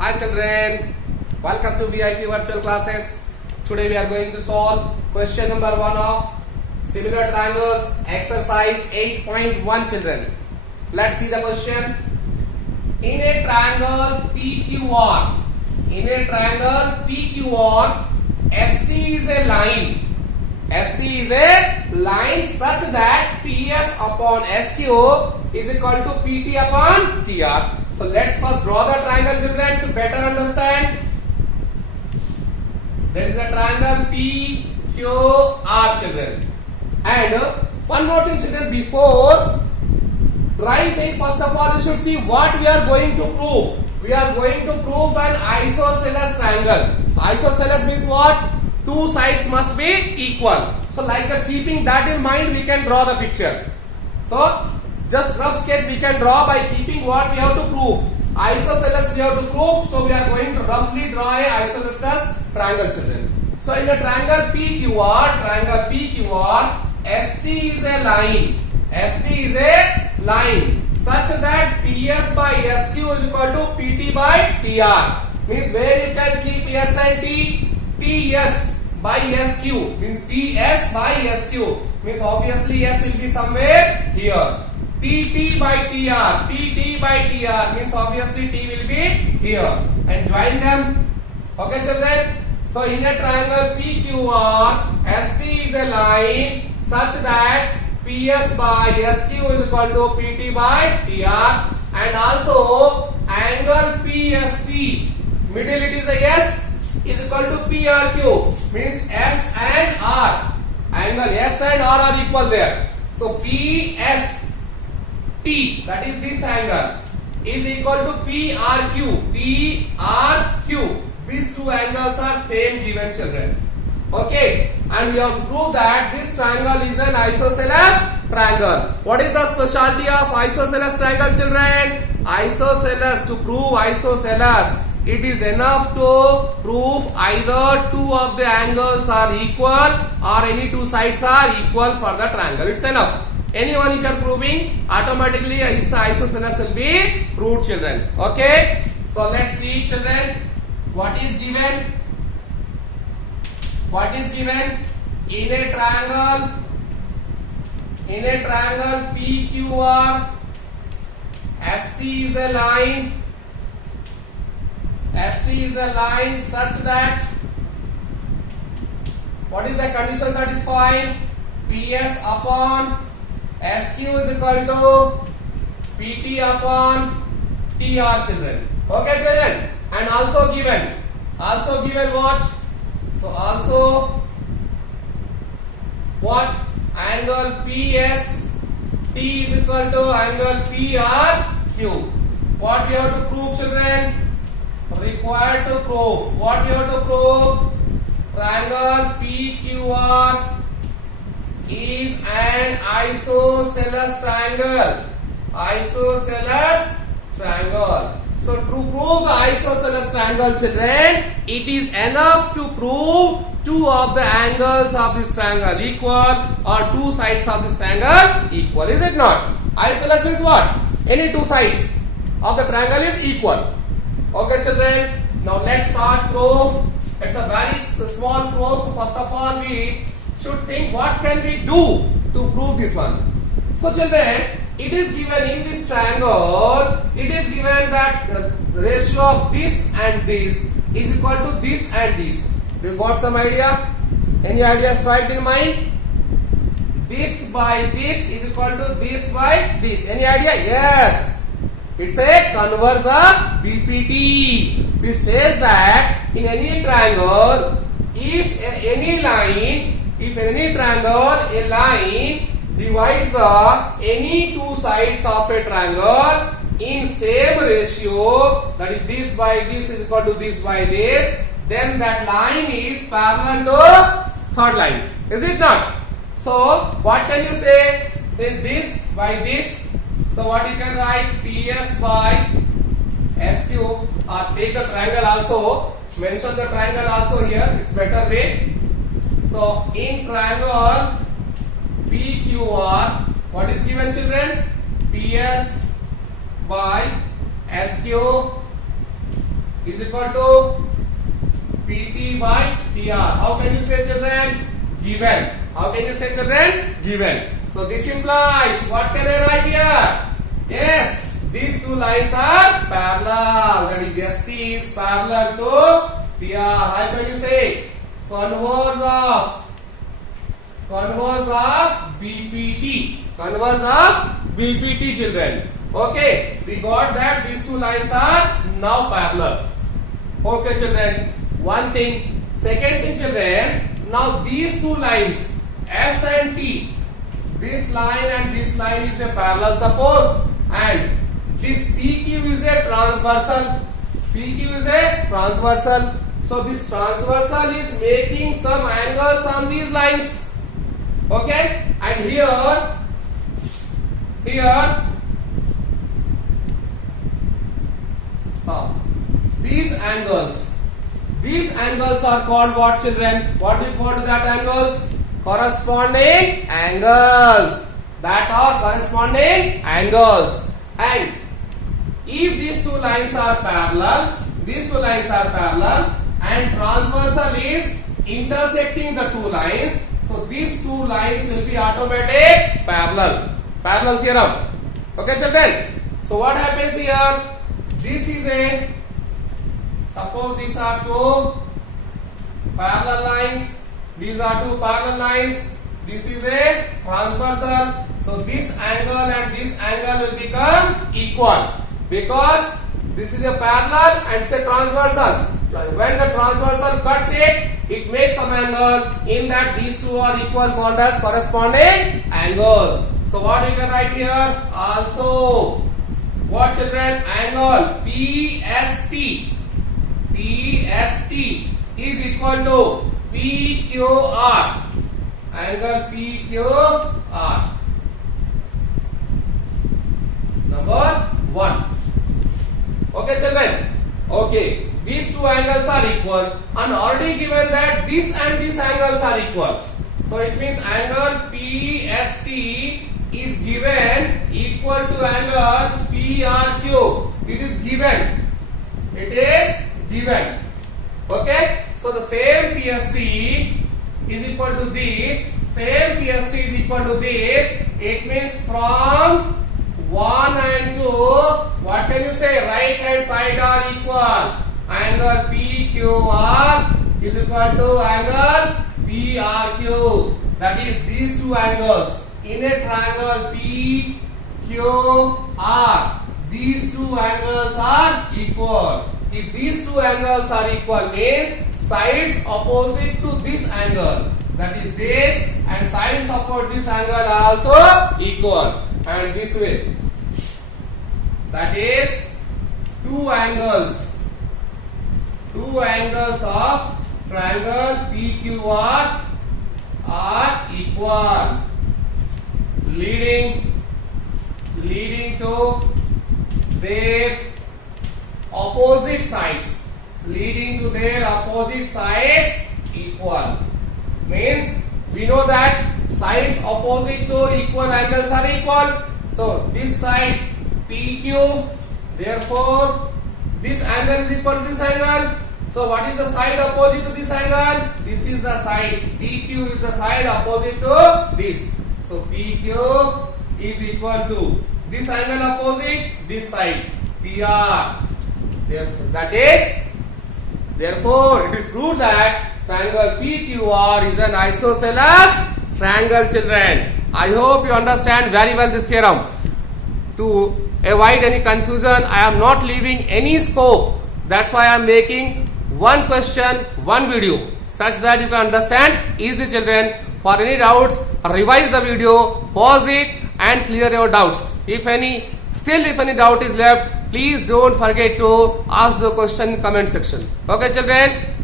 Hi children, welcome to VIP virtual classes. Today we are going to solve question number 1 of similar triangles exercise 8.1 children. Let's see the question. In a triangle PQR, ST is a line. ST is a line such that PS upon SQ is equal to PT upon TR. So let's first draw the triangle children to better understand. There is a triangle PQR children. And one more thing children, before drawing thing, first of all you should see what we are going to prove. We are going to prove an isosceles triangle. Isosceles means what? Two sides must be equal. So like keeping that in mind, we can draw the picture. So just rough sketch we can draw by keeping what we have to prove. Isosceles we have to prove. So we are going to roughly draw a isosceles triangle children. So in the triangle PQR, ST is a line. ST is a line such that PS by SQ is equal to PT by TR. Means where you can keep S and T, PS by SQ means PS by SQ means obviously S will be somewhere here. PT by TR means obviously T will be here, and join them. Okay children, so in a triangle PQR, ST is a line such that PS by SQ is equal to PT by TR, and also angle PST, middle it is a S, is equal to PRQ means S and R. Angle S and R are equal there. So PST, that is this angle, is equal to PRQ. These two angles are same given children. Okay, and we have proved that this triangle is an isosceles triangle. What is the specialty of isosceles triangle children? Isosceles, to prove isosceles, it is enough to prove either two of the angles are equal or any two sides are equal for the triangle. It's enough. Anyone if you are proving, automatically isosceles will be proved children. Okay, so let's see children what is given. What is given in a triangle PQR, ST is a line. ST is a line such that, what is the condition satisfied? PS upon SQ is equal to PT upon TR children. Okay children, and also given what? So also what? Angle PST is equal to angle PRQ. What we have to prove children? Required to prove. What we have to prove? Triangle PQR is an isosceles triangle. So to prove the isosceles triangle children, it is enough to prove two of the angles of this triangle equal or two sides of this triangle equal. Is it not? Isosceles means what? Any two sides of the triangle is equal. Okay children, now let's start proof. It's a very small proof. So first of all we should think what can we do to prove this one. So children, it is given in this triangle, it is given that the ratio of this and this is equal to this and this. You got some idea? Any ideas right in mind? This by this is equal to this by this. Any idea? Yes. It's a converse of BPT. Which says that in any triangle, if any triangle, a line divides any two sides of a triangle in same ratio, that is this by this is equal to this by this, then that line is parallel to third line. Is it not? So what can you say? Say this by this. So what you can write? PS by SQ, or take the triangle also. Mention the triangle also here. It's better way. So in triangle PQR, what is given children? PS by SQ is is equal to PT by TR. How can you say, children? Given. How can you say, children? Given. So this implies, what can I write here? Yes, these two lines are parallel. That is, ST is parallel to PR. How can you say? Converse of BPT. Converse of BPT, children. Okay, we got that these two lines are now parallel. Okay, children. One thing. Second thing, children. Now these two lines, S and T, this line and this line is a parallel, suppose, and this PQ is a transversal. PQ is a transversal. So this transversal is making some angles on these lines. Okay, and here these angles are called what, children? What do you call that angles? Corresponding angles. That are corresponding angles. And if these two lines are parallel, and transversal is intersecting the two lines, so these two lines will be automatic parallel. Parallel theorem. Okay, children? So what happens here? This is a, suppose these are two parallel lines. These are two parallel lines. This is a transversal. So this angle and this angle will become equal because this is a parallel and it's a transversal. When the transversal cuts it, it makes some angle. In that these two are equal, called as corresponding angles. So what we can write here? Also, what, children? Angle PST is equal to PQR. Angle PQR. Number 1. Okay, children? Okay. These two angles are equal, and already given that this and this angles are equal. So it means angle PST is given equal to angle PRQ. It is given. It is given. Okay? So the same PST is equal to this. Same PST is equal to this. It means from 1 and 2, what can you say? Right hand side are equal. Angle PQR is equal to angle PRQ. That is these two angles. In a triangle PQR, these two angles are equal. If these two angles are equal, means sides opposite to this angle, that is this, and sides opposite this angle are also equal. And this way, that is two angles of triangle PQR are equal, leading to their opposite sides. Equal means we know that sides opposite to equal angles are equal. So this side PQ, therefore this angle is equal to this angle. So what is the side opposite to this angle? This is the side. PQ is the side opposite to this. So PQ is equal to this angle opposite this side, PR. Therefore it is proved that triangle PQR is an isosceles triangle, children. I hope you understand very well this theorem. To avoid any confusion, I am not leaving any scope. That's why I am making one question, one video, such that you can understand easily, children. For any doubts, revise the video, pause it and clear your doubts. If any doubt is left, please don't forget to ask the question in comment section. Okay, children?